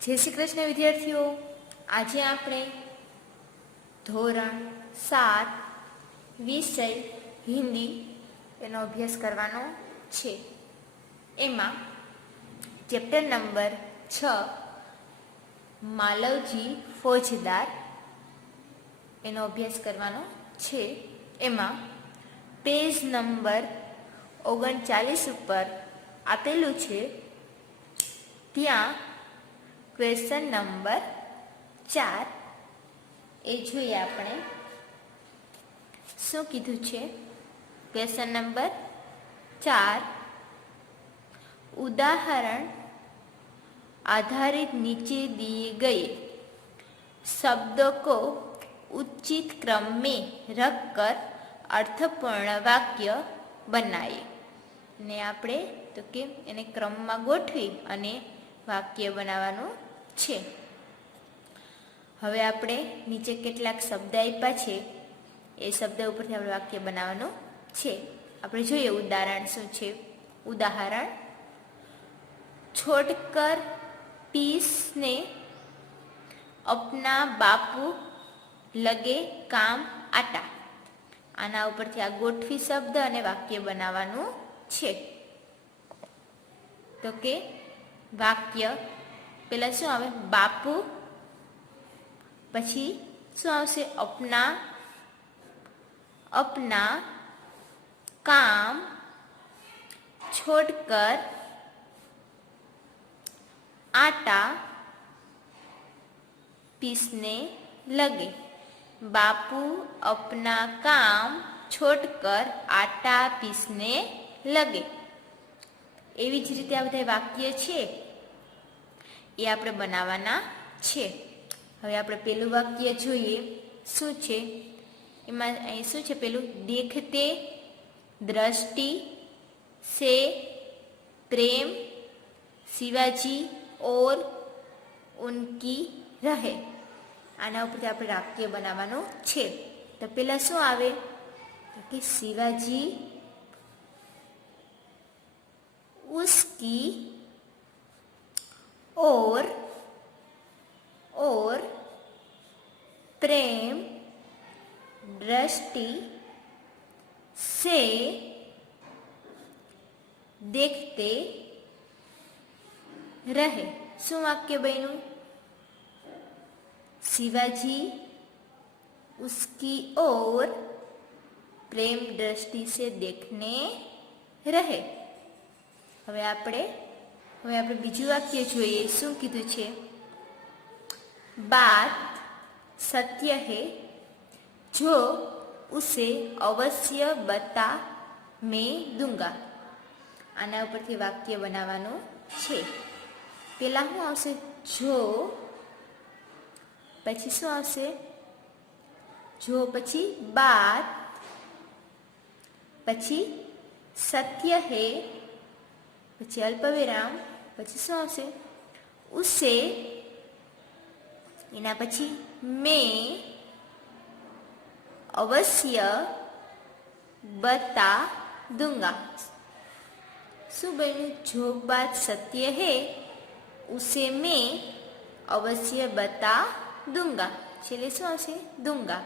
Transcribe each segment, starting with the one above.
જય શ્રી કૃષ્ણ વિદ્યાર્થીઓ, આજે આપણે ધોરણ 7 વિષય હિન્દી એનો અભ્યાસ કરવાનો છે. એમાં ચેપ્ટર નંબર 6 માલવજી ફોજદાર એનો અભ્યાસ કરવાનો છે. એમાં પેજ નંબર 39 ઉપર આપેલું છે. ત્યાં ક્વેશ્ચન નંબર 4 એ જોઈએ આપણે શું કીધું છે. ક્વેશ્ચન નંબર 4 उदाहरण आधारित नीचे दिए गए शब्दों को उचित क्रम में रखकर अर्थपूर्ण वाक्य बनाए. ने આપણે તો કે એને ક્રમમાં ગોઠવી અને વાક્ય બનાવવાનું છે. હવે આપણે નીચે કેટલાક શબ્દ આપ્યા છે, એ શબ્દ ઉપરથી આપણે વાક્ય બનાવવાનું છે. આપણે જોઈએ ઉદાહરણ શું છે. ઉદાહરણ, छोड़कर पीसने अपना बापू लगे काम आटा. આના ઉપરથી આ ગોઠવી શબ્દ અને વાક્ય બનાવવાનું છે. તો કે વાક્ય પેલા શું આવે? બાપુ, પછી શું આવશે? અપના, अपना काम छोड़कर आटा पीसने लगे. बापू अपना काम छोड़कर आटा पीसने लगे. એવી જ રીતે આ બધા વાક્ય છે એ આપણે બનાવવાના છે. હવે આપણે પેલું વાક્ય જોઈએ શું છે. એમાં અહીં શું છે? પેલું દેખતે दृष्टि से प्रेम शिवाजी और उनकी रहे. આના ઉપરથી આપણે વાક્ય બનાવવાનું છે. તો પેલા શું આવે? કે શિવાજી उसकी और प्रेम दृष्टि से देखते रहे. શું વાક્ય બન્યું? शिवाजी उसकी ओर प्रेम दृष्टि से देखने रहे. હવે આપણે બીજું વાક્ય જોઈએ શું કીધું છે. बात सत्य है जो उसे अवश्य बता मैं दूंगा. આના ઉપરથી વાક્ય બનાવવાનું છે. પેલા શું આવશે? જો, પછી શું આવશે? જો પછી બાત, પછી સત્ય હે, પછી અલ્પવિરામ, પછી શું આવશે? ઉસે, એના પછી મેં અવશ્ય બતા दूंगा. શું બન્યું? જો બાત સત્ય હે ઉસે મેં અવશ્ય બતા दूंगा. છેલ્લે શું આવશે? दूंगा.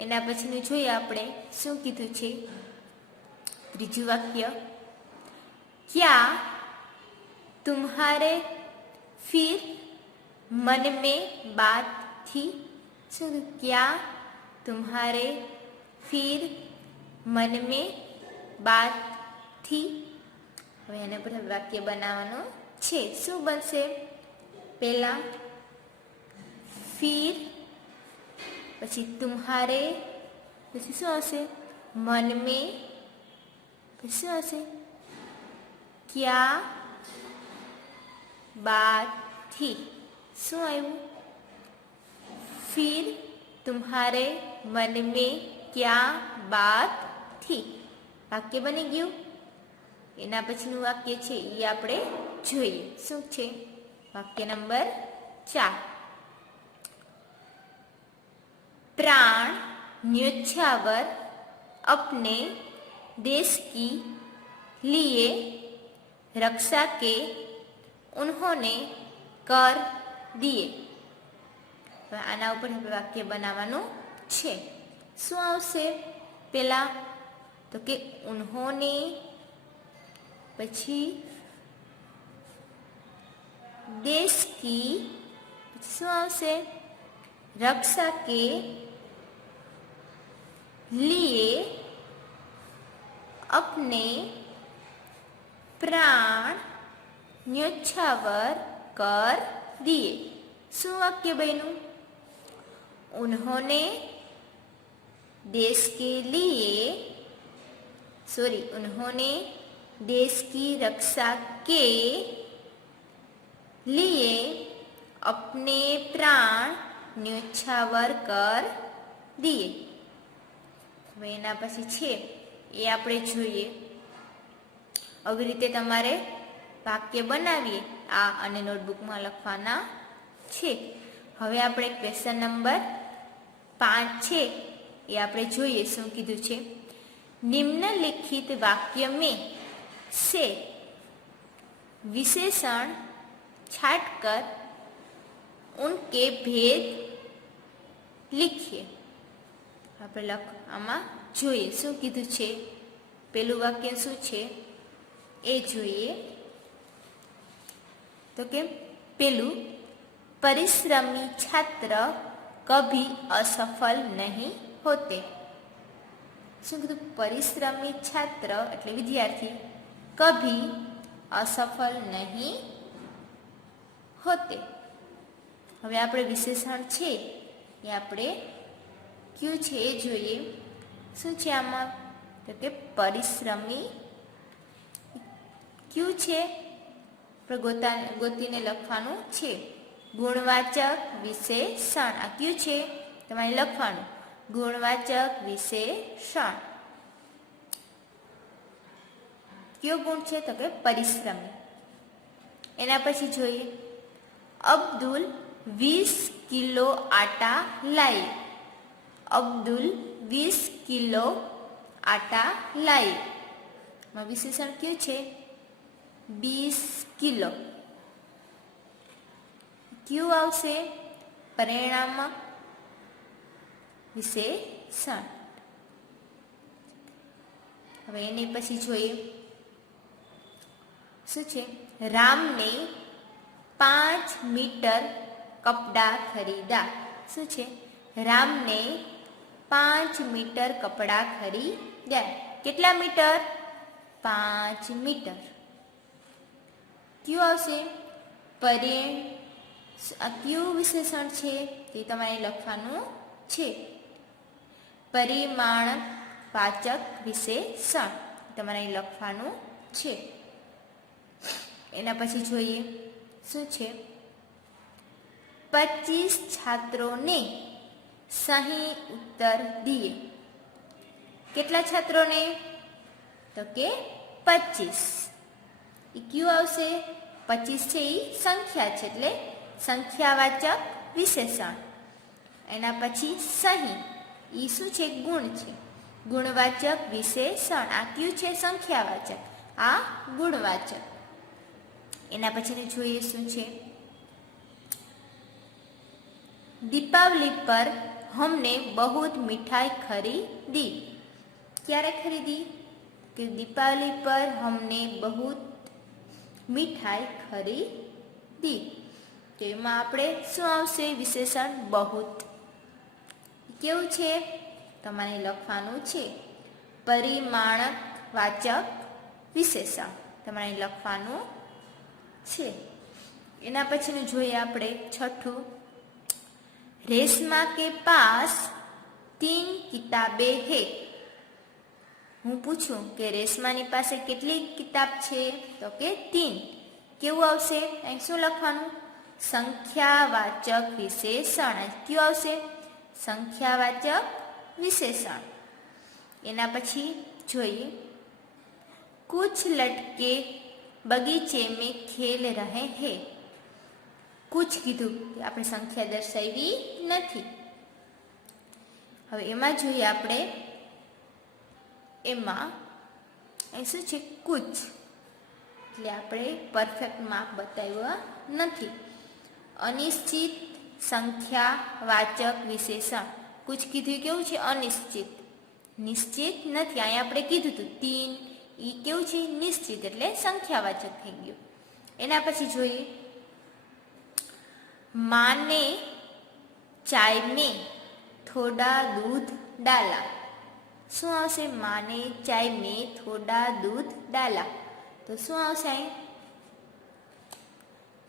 એના પછીનું જોઈએ આપણે શું કીધું છે. ત્રીજું વાક્ય, क्या तुम्हारे फिर मन में बात थी. શું? क्या तुम्हारे फिर मन में बात थी. હવે એના પર વાક્ય બનાવવાનું છે. શું બનશે? પહેલા फिर, પછી तुम्हारे, પછી શું આવશે? मन में, પછી શું આવશે? क्या बात थी. શું આવ્યું? फिर तुम्हारे मन में क्या बात थी. વાક્ય બની ગયું. એના પછીનું વાક્ય છે એ આપણે જોઈએ શું છે. વાક્ય નંબર 4, प्राण न्योछावर अपने देश की लिए रक्षा के उन्होंने कर दिए। હવે આના ઉપર આપણે વાક્ય બનાવવાનું છે। શું આવશે પેલા? તો કે ઉન્હોને, પછી देश की, શું આવશે? रक्षा के लिए अपने प्राण न्योछावर कर दिए। શું વાક્ય બન્યું? उन्होंने देश के लिए, उन्होंने देश की रक्षा के लिए अपने प्राण न्योछावर कर दिए। હવે એના પછી છે એ આપણે જોઈએ। આવી રીતે તમારે વાક્ય બનાવીએ આ અને નોટબુકમાં લખવાના છે। હવે આપણે ક્વેશ્ચન નંબર 5 છે એ આપણે જોઈએ। શું કીધું છે? निम्नलिखित वाक्य में से विशेषण छांटकर उनके भेद लिखिए। આપણે આમાં જોઈએ શું કીધું છે। પેલું વાક્ય શું છે એ જોઈએ। તો કે પેલું, परिश्रमी छात्र कभी असफल नहीं होते। શું કીધું? પરિશ્રમી છાત્ર એટલે વિદ્યાર્થી કભી અસફળ નહીં હોતે। હવે આપણે વિશેષણ છે એ આપણે ક્યુ છે એ જોઈએ। શું છે આમાં? તો કે પરિશ્રમી ક્યુ છે ગોતીને લખવાનું છે। ગુણવાચક વિશેષણ આ ક્યુ છે તમારે લખવાનું। गुणवाचक विशेषण क्यों गुण है? तो के परिश्रमी। एना पछी जोईए, अब्दुल 20 किलो आटा लाई। अब्दुल 20 किलो आटा लाई। विशेषण क्यों है? 20 किलो। क्यों आवशे? परिणाम विशेषण। હવે એની પછી જોઈએ શું છે? રામ ને 5 મીટર કપડા ખરીદા। શું છે? રામ ને 5 મીટર કપડા ખરીદ્યા। કેટલા મીટર? 5 મીટર। ક્યુ આવશે? ક્યુ વિશેષણ છે તે તમારે લખવાનું છે। परिमाणवाचक विशेषण તમારે લખવાનું છે। એના પછી જોઈએ શું છે? 25 छात्रों ने सही उत्तर दिए। કેટલા છાત્રોને? તો કે 25। એ ક્યુ આવશે? 25 છે એ સંખ્યા છે એટલે સંખ્યાવાચક વિશેષણ। એના પછી સહી ઈ શું છે? ગુણ છે। ગુણવાચક વિશેષણ આ ક્યુ છે? સંખ્યાવાચક, આ ગુણવાચક। એના પછી જોઈએ શું છે? दीपावली पर हमने बहुत मिठाई खरीदी। क्यारे खरीदी? कि दीपावली पर हमने बहुत मिठाई खरीदी। तो एमां आपणे शुं आवशे? विशेषण बहुत। केवुं छे? तमारे लखवानुं छे परिमाणवाचक विशेषण तमारे लखवानुं छे। एना पछीनुं जोईए आपणे छठुं, रेशमा के पास 3 किताबें है। हूँ पूछूं कि रेशमानी पासे केटली किताब छे? तो के 3। केवुं आवशे? अहीं शुं लखवानुं? संख्यावाचक विशेषण। क्यों आवशे? संख्यावाचक विशेषण। एना पछी जोईए, कुछ लड़के बगीचे में खेल रहे हैं। कुछ कीधुं कि आपणे संख्या दर्शावी नथी। हवे एमां जोईए आपणे एमां અહીં શું છે? कुछ એટલે આપણે પરફેક્ટ માપ બતાવ્યા નથી। અનિશ્ચિત સંખ્યાવાચક વિશેષણ. કુછ કીધું કેવું છે? અનિશ્ચિત. નિશ્ચિત નથી. અહીંયા આપણે કીધું હતું 3, એ કેવું છે? નિશ્ચિત, એટલે સંખ્યાવાચક થઈ ગયું. એના પછી જોઈએ માને ચાય में થોડા દૂધ ડાલા. શું આવશે? માને ચાય में થોડા દૂધ ડાલા. તો શું આવશે અહીં?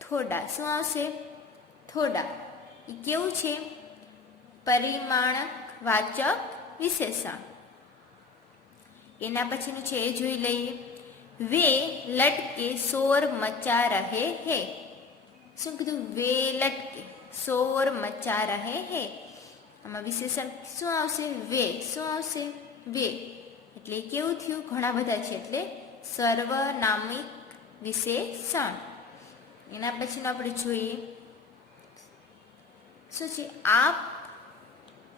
થોડા. શું આવશે? થોડા. એ કેવું છે? પરિમાણવાચક વિશેષણ. એના પછીનું છે એ જોઈ લઈએ. વે લટકે શોર મચા રહે હે. શું કીધું? વે લટકે શોર મચા રહે હે. આમાં વિશેષણ શું આવશે? વે. શું આવશે? વે. એટલે કેવું થયું? ઘણા બધા છે એટલે સર્વનામિક વિશેષણ. એના પછીનું આપણે જોઈએ શું છે? આપ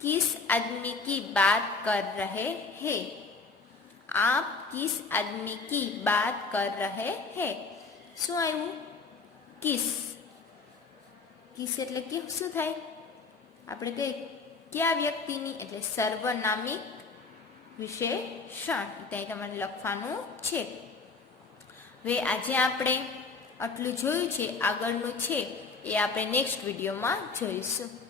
किस आदमी की बात कर रहे हैं? आप किस आदमी की बात कर रहे हैं? શું આવ્યું? કિસ. કિસ એટલે કે શું થાય? આપણે કહીએ કયા વ્યક્તિની, એટલે સર્વનામિક વિશેષણ. ત્યાં તમારે લખવાનું છે. હવે આજે આપણે આટલું જોયું છે. આગળનું છે એ આપણે નેક્સ્ટ વિડીયોમાં જોઈશું.